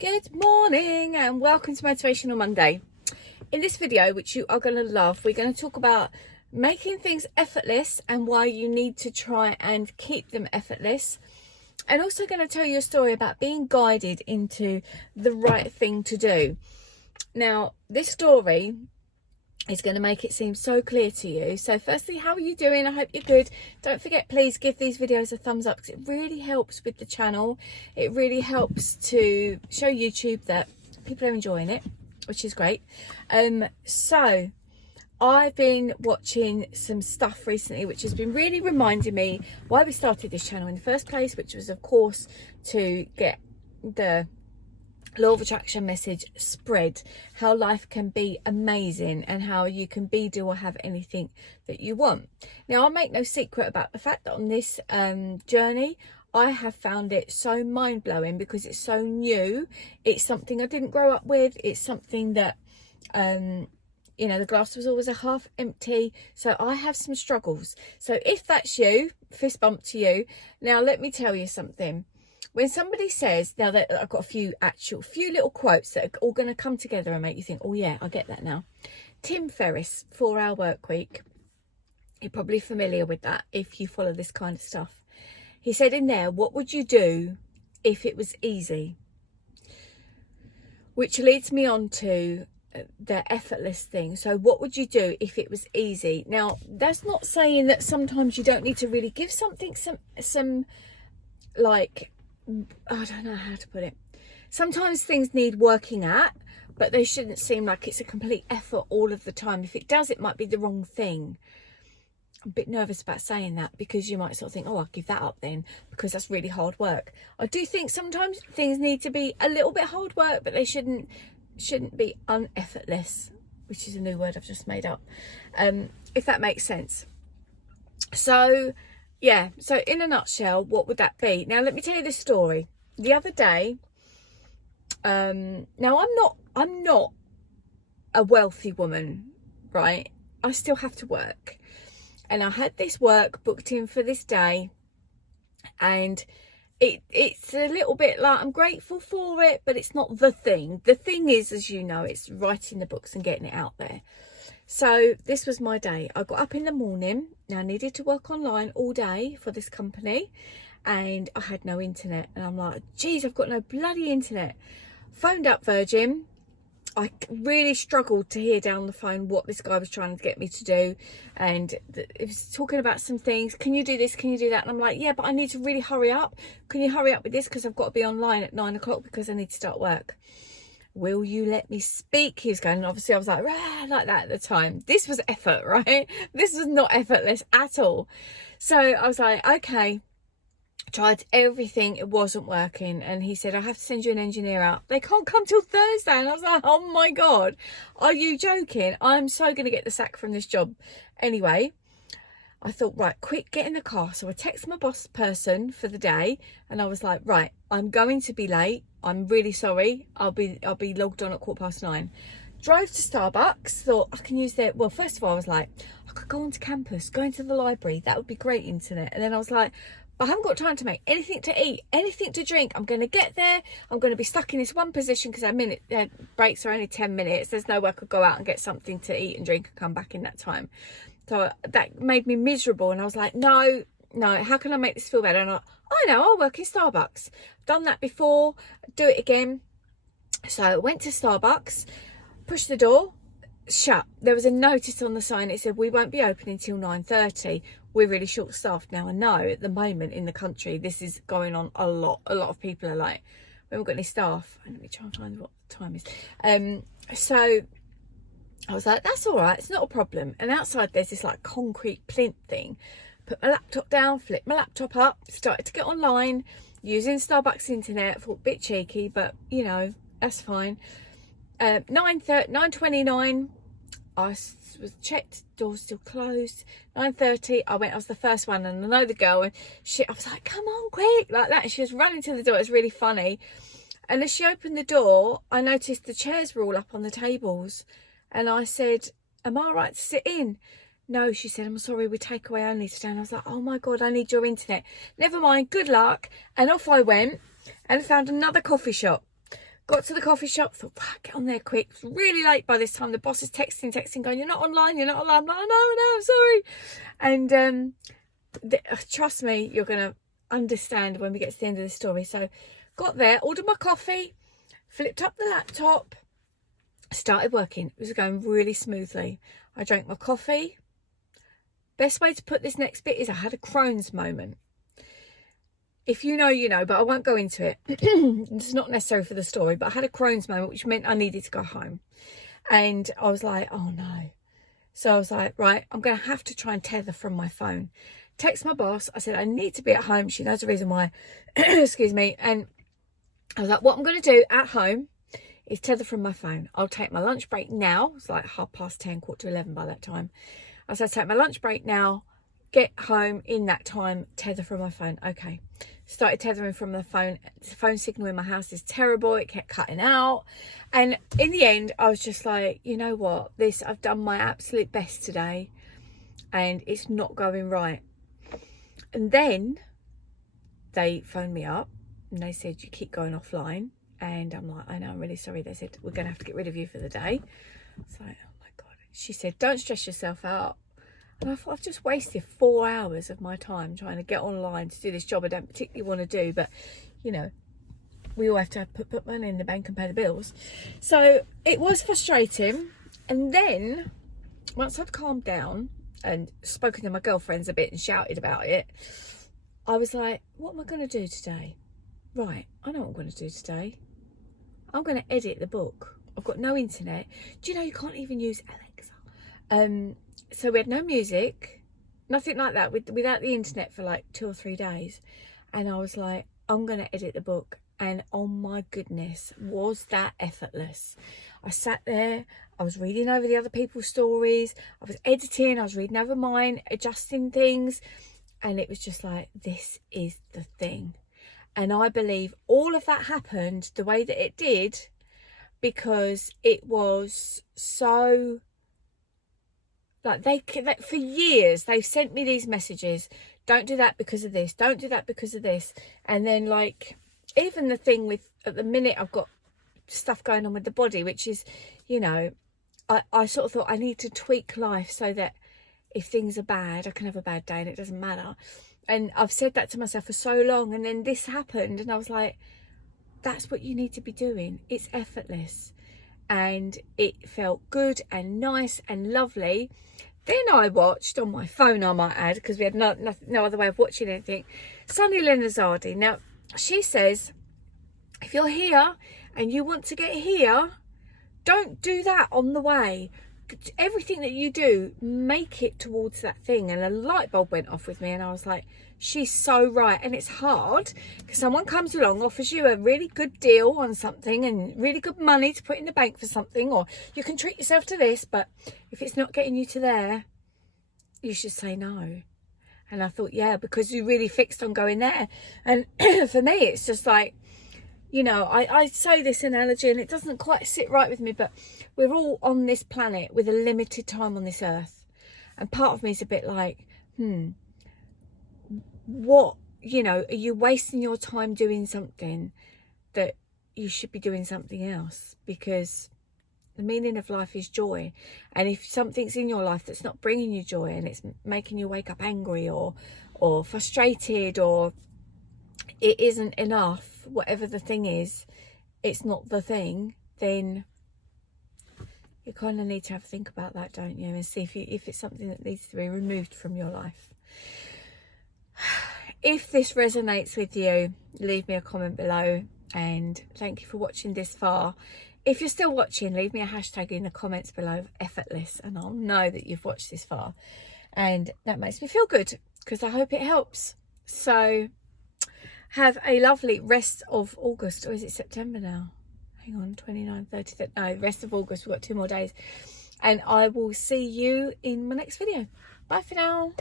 Good morning and welcome to Motivational Monday. In this video, which you are going to love, we're going to talk about making things effortless and why you need to try and keep them effortless. And also going to tell you a story about being guided into the right thing to do. Now, this story is going to make it seem so clear to you. So firstly, how are you doing? I hope you're good. Don't forget, please give these videos a thumbs up because it really helps with the channel. It really helps to show YouTube that people are enjoying it, which is great. So I've been watching some stuff recently which has been really reminding me why we started this channel in the first place, which was of course to get the law of attraction message spread, how life can be amazing and how you can be, do or have anything that you want. Now, I'll make no secret about the fact that on this journey I have found it so mind-blowing because it's so new. It's something I didn't grow up with. It's something that you know, the glass was always a half empty, so I have some struggles. So if that's you, fist bump to you. Now let me tell you something. When somebody says, now that I've got a few little quotes that are all going to come together and make you think, oh yeah, I get that now. Tim Ferriss, 4-Hour Work Week. You're probably familiar with that if you follow this kind of stuff. He said in there, what would you do if it was easy? Which leads me on to the effortless thing. So what would you do if it was easy? Now, that's not saying that sometimes you don't need to really give something some like, I don't know how to put it. Sometimes things need working at, but they shouldn't seem like it's a complete effort all of the time. If it does, it might be the wrong thing. I'm a bit nervous about saying that because you might sort of think, oh, I'll give that up then because that's really hard work. I do think sometimes things need to be a little bit hard work, but they shouldn't be uneffortless, which is a new word I've just made up, if that makes sense. So yeah, so in a nutshell, what would that be? Now let me tell you this story. The other day, now I'm not a wealthy woman, right? I still have to work, and I had this work booked in for this day, and it's a little bit like I'm grateful for it, but it's not the thing. The thing is, as you know, it's writing the books and getting it out there. So this was my day. I got up in the morning. Now I needed to work online all day for this company and I had no internet. And I'm like, geez, I've got no bloody internet. Phoned up Virgin. I really struggled to hear down the phone what this guy was trying to get me to do. And it was talking about some things. Can you do this? Can you do that? And I'm like, yeah, but I need to really hurry up. Can you hurry up with this? Because I've got to be online at 9 o'clock because I need to start work. Will you let me speak? He was going, and obviously I was like, rah, like that at the time. This was effort, right? This was not effortless at all. So I was like, okay. Tried everything, it wasn't working. And he said, I have to send you an engineer out. They can't come till Thursday. And I was like, oh my God, are you joking? I'm so going to get the sack from this job. Anyway, I thought, right, quick, get in the car. So I text my boss person for the day and I was like, right, I'm going to be late. I'm really sorry. I'll be logged on at 9:15. Drove to Starbucks, thought I can use their, well, first of all, I was like, I could go onto campus, go into the library. That would be great internet. And then I was like, I haven't got time to make anything to eat, anything to drink. I'm going to get there. I'm going to be stuck in this one position because our breaks are only 10 minutes. There's no way I could go out and get something to eat and drink and come back in that time. So that made me miserable. And I was like, no, how can I make this feel better? And I know, I'll work in Starbucks. Done that before, do it again. So I went to Starbucks, pushed the door, shut. There was a notice on the sign. It said, we won't be open until 9:30. We're really short staffed. Now I know at the moment in the country, this is going on a lot. A lot of people are like, we haven't got any staff. And let me try and find what the time is. So I was like, that's all right. It's not a problem. And outside there's this like concrete plinth thing. Put my laptop down, flipped my laptop up, started to get online using Starbucks internet. Thought a bit cheeky, but you know, that's fine. 9:29, I was checked, doors still closed. 9:30, I was the first one, and I know the girl, and I was like, come on, quick, like that. And she was running to the door. It was really funny. And as she opened the door, I noticed the chairs were all up on the tables. And I said, am I all right to sit in? No, she said, I'm sorry, we take away only today. And I was like, oh my God, I need your internet. Never mind, good luck. And off I went and found another coffee shop. Got to the coffee shop, thought, get on there quick. It was really late by this time. The boss is texting, going, you're not online, you're not online. I'm like, no, I'm sorry. And trust me, you're going to understand when we get to the end of the story. So got there, ordered my coffee, flipped up the laptop, started working. It was going really smoothly. I drank my coffee. Best way to put this next bit is I had a Crohn's moment. If you know, you know, but I won't go into it. It's not necessary for the story, but I had a Crohn's moment, which meant I needed to go home. And I was like, oh no. So I was like, right, I'm going to have to try and tether from my phone. Text my boss. I said, I need to be at home. She knows the reason why. Excuse me. And I was like, what I'm going to do at home is tether from my phone. I'll take my lunch break now. It's like 10:30, 11:15 by that time. I said, take my lunch break now, get home in that time, tether from my phone. Okay. Started tethering from the phone. The phone signal in my house is terrible. It kept cutting out. And in the end, I was just like, you know what? I've done my absolute best today and it's not going right. And then they phoned me up and they said, you keep going offline. And I'm like, I know, I'm really sorry. They said, we're going to have to get rid of you for the day. It's like, oh my God. She said, don't stress yourself out. And I thought, I've just wasted 4 hours of my time trying to get online to do this job I don't particularly want to do. But, you know, we all have to put money in the bank and pay the bills. So it was frustrating. And then once I'd calmed down and spoken to my girlfriends a bit and shouted about it, I was like, what am I going to do today? Right, I know what I'm going to do today. I'm going to edit the book. I've got no internet. Do you know you can't even use Alexa? So we had no music, nothing like that, without the internet for like 2 or 3 days. And I was like, I'm going to edit the book. And oh my goodness, was that effortless. I sat there, I was reading over the other people's stories, I was editing, I was reading over mine, adjusting things. And it was just like, this is the thing. And I believe all of that happened the way that it did because it was so... Like for years, they've sent me these messages. Don't do that because of this. Don't do that because of this. And then like, even the thing with, at the minute, I've got stuff going on with the body, which is, you know, I sort of thought I need to tweak life so that if things are bad, I can have a bad day and it doesn't matter. And I've said that to myself for so long. And then this happened and I was like, that's what you need to be doing. It's effortless. And it felt good and nice and lovely. Then I watched on my phone, I might add, because we had no other way of watching anything, Sunny Lenazardi. Now, she says, if you're here and you want to get here, don't do that on the way. Everything that you do, make it towards that thing. And a light bulb went off with me and I was like, she's so right. And it's hard because someone comes along, offers you a really good deal on something and really good money to put in the bank for something, or you can treat yourself to this, but if it's not getting you to there, you should say no. And I thought, yeah, because you really fixed on going there. And for me, it's just like, you know, I say this analogy and it doesn't quite sit right with me, but we're all on this planet with a limited time on this earth. And part of me is a bit like, what, you know, are you wasting your time doing something that you should be doing something else? Because the meaning of life is joy. And if something's in your life that's not bringing you joy and it's making you wake up angry or frustrated, or it isn't enough, whatever the thing is, it's not the thing, then you kind of need to have a think about that, don't you? And see if it's something that needs to be removed from your life. If this resonates with you, leave me a comment below, and thank you for watching this far. If you're still watching, leave me a hashtag in the comments below, effortless, and I'll know that you've watched this far, and that makes me feel good because I hope it helps. So have a lovely rest of August, or is it September now? Hang on, 29, 30, no, rest of August. We've got 2 more days, and I will see you in my next video. Bye for now.